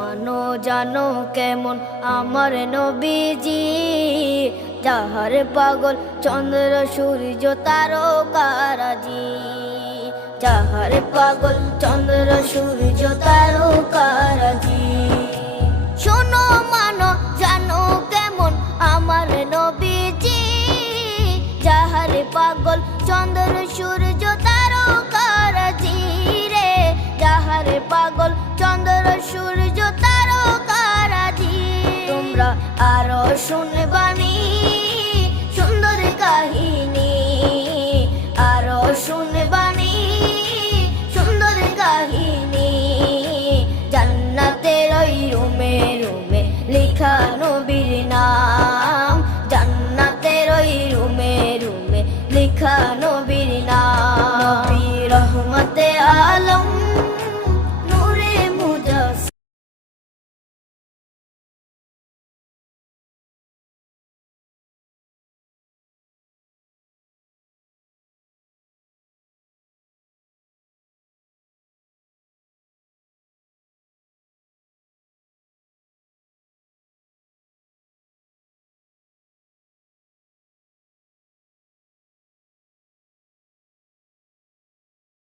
মানো জানো কেমন আমার নবীজি, যাহার পাগল চন্দ্র সূর্য তারকারাজি, যাহার পাগল চন্দ্র সূর্য তারকারাজি। শোনো মানো জানো কেমন আমার নবীজি, যাহার পাগল চন্দ্র সূর্য তারকারাজি রে, যাহার পাগল চন্দ্র সূর্য তারকারাজি। তোমরা আরো শুনে